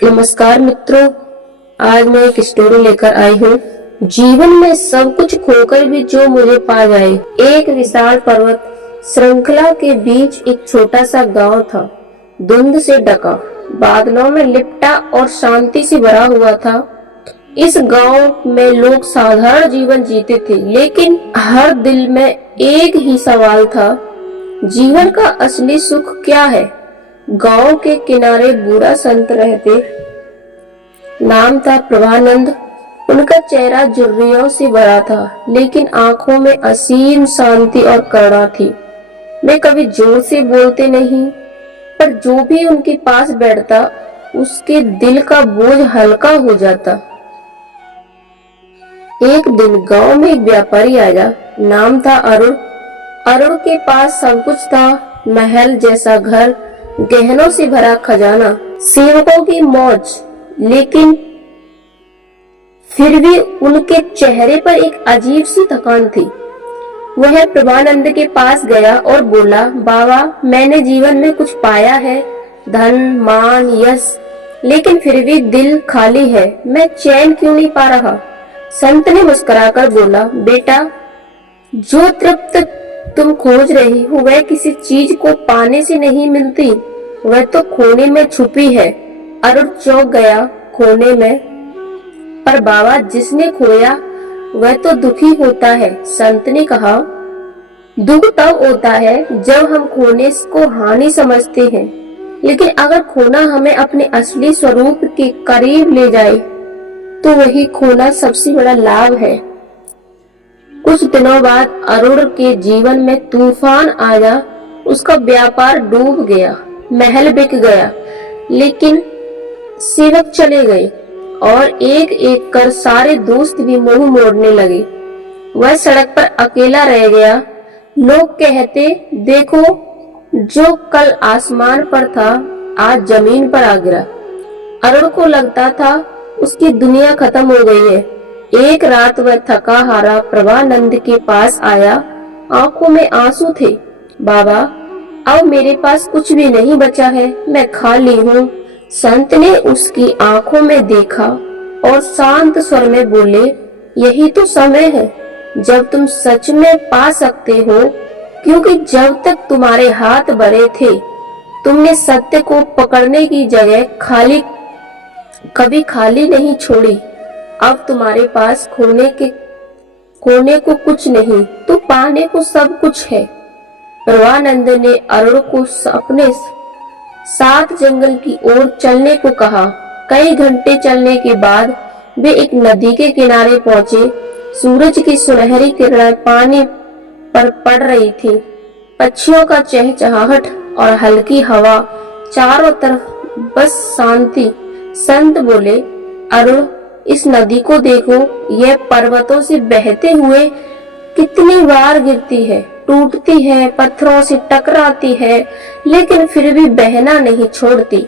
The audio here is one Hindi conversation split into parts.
नमस्कार मित्रों, आज मैं एक स्टोरी लेकर आई हूँ। जीवन में सब कुछ खोकर भी जो मुझे पा जाए। एक विशाल पर्वत श्रृंखला के बीच एक छोटा सा गांव था। धुंध से ढका, बादलों में लिपटा और शांति से भरा हुआ था। इस गांव में लोग साधारण जीवन जीते थे, लेकिन हर दिल में एक ही सवाल था, जीवन का असली सुख क्या है। गांव के किनारे बूढ़ा संत रहते, नाम था प्रभानंद। उनका चेहरा झुर्रियों से भरा था, लेकिन आंखों में असीम शांति और करुणा थी। वे कभी जोर से बोलते नहीं, पर जो भी उनके पास बैठता उसके दिल का बोझ हल्का हो जाता। एक दिन गांव में एक व्यापारी आया, नाम था अरुण। अरुण के पास सब कुछ था, महल जैसा घर, गहनों से भरा खजाना, सेवकों की मौज, लेकिन फिर भी उनके चेहरे पर एक अजीब सी थकान थी। वह प्रभानंद के पास गया और बोला, बाबा, मैंने जीवन में कुछ पाया है, धन, मान, यश, लेकिन फिर भी दिल खाली है। मैं चैन क्यों नहीं पा रहा। संत ने मुस्कुराकर बोला, बेटा, जो तृप्ति तुम खोज रही हो वह किसी चीज को पाने से नहीं मिलती, वह तो खोने में छुपी है। अरुण चौंक गया, खोने में? पर बाबा, जिसने खोया वह तो दुखी होता है। संत ने कहा, दुख तब होता है जब हम खोने को हानि समझते हैं, लेकिन अगर खोना हमें अपने असली स्वरूप के करीब ले जाए तो वही खोना सबसे बड़ा लाभ है। कुछ दिनों बाद अरुण के जीवन में तूफान आया। उसका व्यापार डूब गया, महल बिक गया, लेकिन सेवक चले गए और एक एक कर सारे दोस्त भी मुंह मोड़ने लगे। वह सड़क पर अकेला रह गया। लोग कहते, देखो, जो कल आसमान पर था आज जमीन पर आ गिरा। अरुण को लगता था उसकी दुनिया खत्म हो गई है। एक रात वह थका हारा प्रभानंद के पास आया, आंखों में आंसू थे। बाबा, अब मेरे पास कुछ भी नहीं बचा है, मैं खाली हूँ। संत ने उसकी आंखों में देखा और शांत स्वर में बोले, यही तो समय है जब तुम सच में पा सकते हो, क्योंकि जब तक तुम्हारे हाथ भरे थे तुमने सत्य को पकड़ने की जगह कभी खाली नहीं छोड़ी। अब तुम्हारे पास खोने को कुछ नहीं तो पाने को सब कुछ है। प्रभानंद ने अरुण को अपने साथ जंगल की ओर चलने को कहा। कई घंटे चलने के बाद वे एक नदी के किनारे पहुंचे। सूरज की सुनहरी किरणें पानी पर पड़ रही थी। पक्षियों का चहचहाहट और हल्की हवा, चारों तरफ बस शांति। संत बोले, अरुण, इस नदी को देखो, यह पर्वतों से बहते हुए कितनी बार गिरती है, टूटती है, पत्थरों से टकराती है, लेकिन फिर भी बहना नहीं छोड़ती।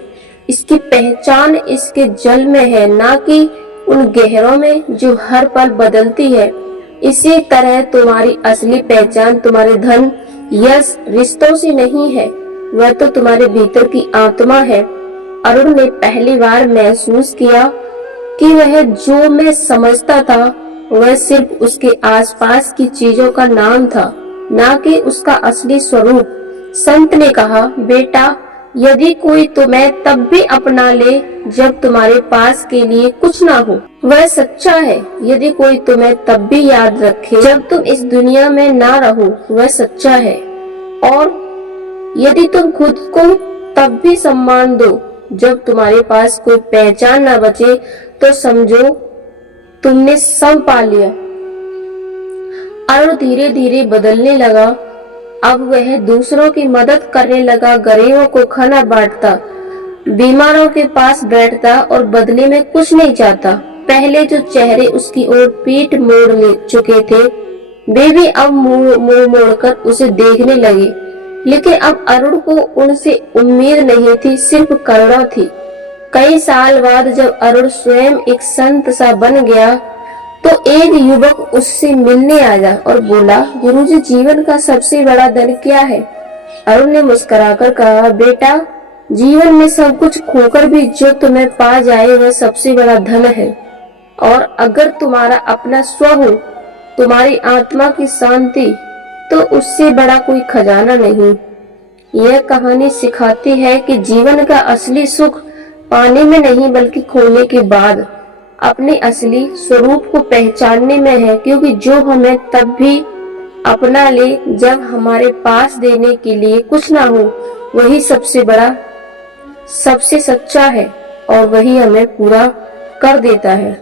इसकी पहचान इसके जल में है, ना कि उन गहरों में जो हर पल बदलती है। इसी तरह तुम्हारी असली पहचान तुम्हारे धन, यश, रिश्तों से नहीं है, वह तो तुम्हारे भीतर की आत्मा है। अरुण ने पहली बार महसूस किया कि वह जो मैं समझता था वह सिर्फ उसके आसपास की चीजों का नाम था, ना कि उसका असली स्वरूप। संत ने कहा, बेटा, यदि कोई तुम्हें तब भी अपना ले जब तुम्हारे पास के लिए कुछ ना हो, वह सच्चा है। यदि कोई तुम्हें तब भी याद रखे जब तुम इस दुनिया में ना रहो, वह सच्चा है। और यदि तुम खुद को तब भी सम्मान दो जब तुम्हारे पास कोई पहचान ना बचे, तो समझो तुमने सब पा लिया। अरुण धीरे धीरे बदलने लगा। अब वह दूसरों की मदद करने लगा, गरीबों को खाना बांटता, बीमारों के पास बैठता और बदले में कुछ नहीं चाहता। पहले जो चेहरे उसकी ओर पीठ मोड़ ले चुके थे, वे भी अब मुंह मोड़कर उसे देखने लगे। लेकिन अब अरुण को उनसे उम्मीद नहीं थी, सिर्फ करुणा थी। कई साल बाद जब अरुण स्वयं एक संत सा बन गया, तो एक युवक उससे मिलने आया और बोला, गुरुजी, जीवन का सबसे बड़ा धन क्या है? अरुण ने मुस्कुराकर कहा, बेटा, जीवन में सब कुछ खोकर भी जो तुम्हें पा जाए वह सबसे बड़ा धन है। और अगर तुम्हारा अपना स्व हो, तुम्हारी आत्मा की शांति, तो उससे बड़ा कोई खजाना नहीं। यह कहानी सिखाती है कि जीवन का असली सुख पाने में नहीं बल्कि खोने के बाद अपने असली स्वरूप को पहचानने में है, क्योंकि जो हमें तब भी अपना ले जब हमारे पास देने के लिए कुछ ना हो, वही सबसे बड़ा, सबसे सच्चा है और वही हमें पूरा कर देता है।